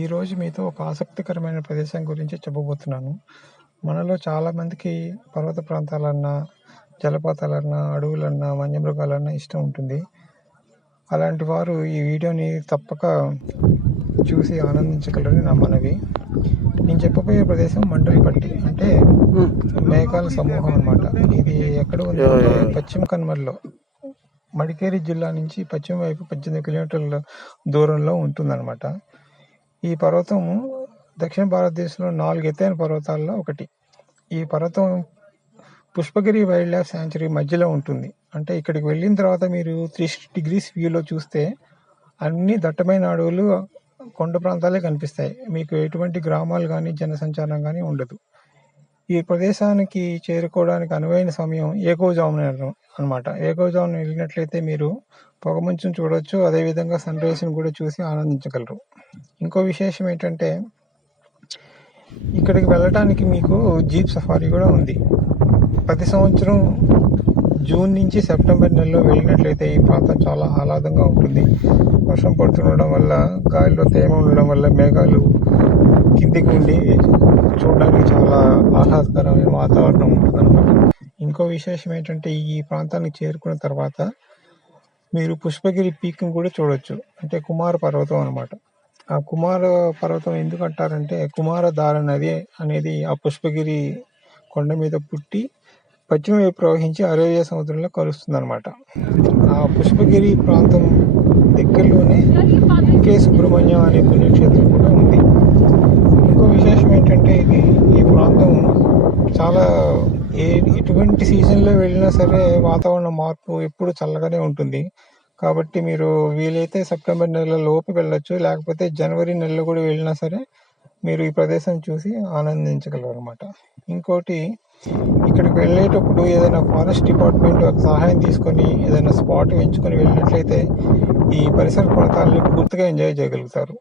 ఈరోజు మీతో ఒక ఆసక్తికరమైన ప్రదేశం గురించి చెప్పబోతున్నాను. మనలో చాలామందికి పర్వత ప్రాంతాలన్నా, జలపాతాలన్నా, అడవులన్నా, వన్యమృగాలన్నా ఇష్టం ఉంటుంది. అలాంటి వారు ఈ వీడియోని తప్పక చూసి ఆనందించగలరని నా మనవి. నేను చెప్పబోయే ప్రదేశం మండలపట్టి, అంటే మేఘాల సమూహం అన్నమాట. ఇది ఎక్కడ ఉందంటే పశ్చిమ కనుమల్లో మడికేరి జిల్లా నుంచి పశ్చిమ వైపు 18 కిలోమీటర్ల దూరంలో ఉంటుందన్నమాట. ఈ పర్వతం దక్షిణ భారతదేశంలో 4 ఎత్తైన పర్వతాల్లో ఒకటి. ఈ పర్వతం పుష్పగిరి వైల్డ్ లైఫ్ శాంచురీ మధ్యలో ఉంటుంది. అంటే ఇక్కడికి వెళ్ళిన తర్వాత మీరు 360 డిగ్రీస్ వ్యూలో చూస్తే అన్ని దట్టమైన అడవులు, కొండ ప్రాంతాలే కనిపిస్తాయి. మీకు ఎటువంటి గ్రామాలు కానీ జనసంచారం కానీ ఉండదు. ఈ ప్రదేశానికి చేరుకోవడానికి అనువైన సమయం ఏకోజామున అనమాట. ఏకోజామున వెళ్ళినట్లయితే మీరు పొగమంచును చూడవచ్చు, అదేవిధంగా సన్ రైజ్ని కూడా చూసి ఆనందించగలరు. ఇంకో విశేషం ఏంటంటే ఇక్కడికి వెళ్ళటానికి మీకు జీప్ సఫారీ కూడా ఉంది. ప్రతి సంవత్సరం జూన్ నుంచి సెప్టెంబర్ నెలలో వెళ్ళినట్లయితే ఈ ప్రాంతం చాలా ఆహ్లాదంగా ఉంటుంది. వర్షం పడుతుండడం వల్ల, గాలిలో తేమ ఉండడం వల్ల మేఘాలు కిందికి ఉండి చూడడానికి చాలా ఆహ్లాదకరమైన వాతావరణం ఉంటుందన్నమాట. ఇంకో విశేషం ఏంటంటే ఈ ప్రాంతానికి చేరుకున్న తర్వాత మీరు పుష్పగిరి పీక్ని కూడా చూడొచ్చు. అంటే కుమార పర్వతం అనమాట. ఆ కుమార పర్వతం ఎందుకు అంటారంటే కుమారధార నది అనేది ఆ పుష్పగిరి కొండ మీద పుట్టి పశ్చిమ వైపు ప్రవహించి అరేబియా సముద్రంలో కలుస్తుంది అనమాట. ఆ పుష్పగిరి ప్రాంతం దగ్గరలోనే కే సుబ్రహ్మణ్యం అనే పుణ్యక్షేత్రం కూడా ఉంది. ఇంకో విశేషం ఏంటంటే ఈ ప్రాంతం చాలా ఎటువంటి సీజన్లో వెళ్ళినా సరే వాతావరణ మార్పు ఎప్పుడు చల్లగానే ఉంటుంది. కాబట్టి మీరు వీలైతే సెప్టెంబర్ నెల లోపు వెళ్ళొచ్చు, లేకపోతే జనవరి నెలలో కూడా వెళ్ళినా సరే మీరు ఈ ప్రదేశం చూసి ఆనందించగలరు అనమాట. ఇంకోటి, ఇక్కడికి వెళ్ళేటప్పుడు ఏదైనా ఫారెస్ట్ డిపార్ట్మెంట్ సహాయం తీసుకొని ఏదైనా స్పాట్ ఎంచుకొని వెళ్ళినట్లయితే ఈ పరిసర ప్రాంతాలని పూర్తిగా ఎంజాయ్ చేయగలుగుతారు.